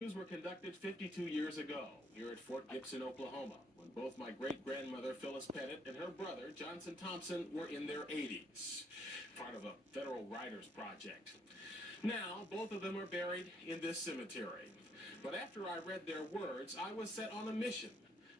Were conducted 52 years ago here at Fort Gibson, Oklahoma, when both my great-grandmother Phyllis Pettit and her brother Johnson Thompson were in their 80s, part of a federal writers project. Now, both of them are buried in this cemetery. But after I read their words, I was set on a mission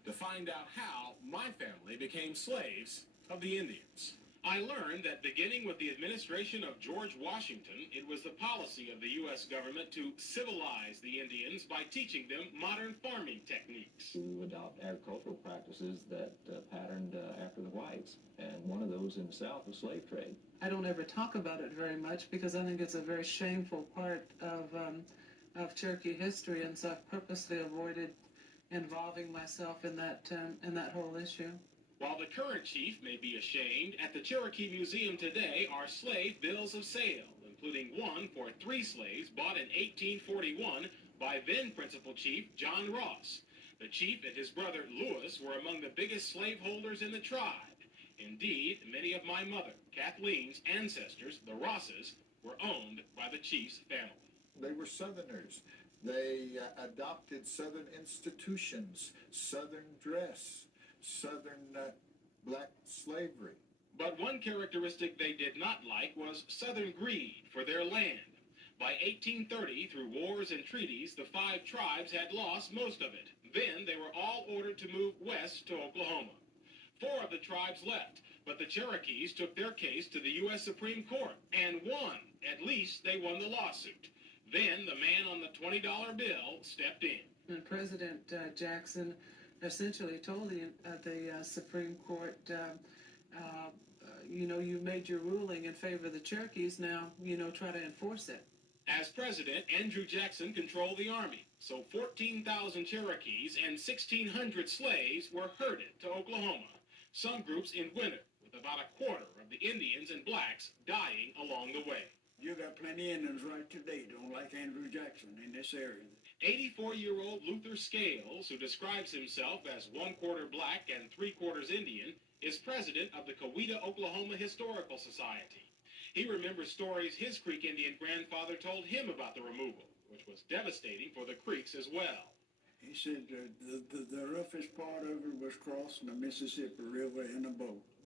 to find out how my family became slaves of the Indians. I learned that beginning with the administration of George Washington, it was the policy of the U.S. government to civilize the Indians by teaching them modern farming techniques. To adopt agricultural practices that patterned after the whites, and one of those in the South was slave trade. I don't ever talk about it very much because I think it's a very shameful part of Cherokee history, and so I've purposely avoided involving myself in that whole issue. While the current chief may be ashamed, at the Cherokee Museum today are slave bills of sale, including one for 3 slaves bought in 1841 by then Principal Chief John Ross. The chief and his brother Lewis were among the biggest slaveholders in the tribe. Indeed, many of my mother, Kathleen's ancestors, the Rosses, were owned by the chief's family. They were Southerners. They adopted Southern institutions, Southern dress, Southern black slavery. But one characteristic they did not like was Southern greed for their land. By 1830, through wars and treaties, the 5 tribes had lost most of it. Then they were all ordered to move west to Oklahoma. 4 of the tribes left, but the Cherokees took their case to the U.S. Supreme Court and won. At least they won the lawsuit. Then the man on the $20 bill stepped in. And President Jackson essentially told the Supreme Court, you made your ruling in favor of the Cherokees, now, try to enforce it. As president, Andrew Jackson controlled the army, so 14,000 Cherokees and 1,600 slaves were herded to Oklahoma, some groups in winter, with about a quarter of the Indians and blacks dying along the way. You got plenty of Indians right today don't like Andrew Jackson in this area. 84-year-old Luther Scales, who describes himself as 1/4 black and 3/4 Indian, is president of the Coweta, Oklahoma Historical Society. He remembers stories his Creek Indian grandfather told him about the removal, which was devastating for the Creeks as well. He said the roughest part of it was crossing the Mississippi River in a boat.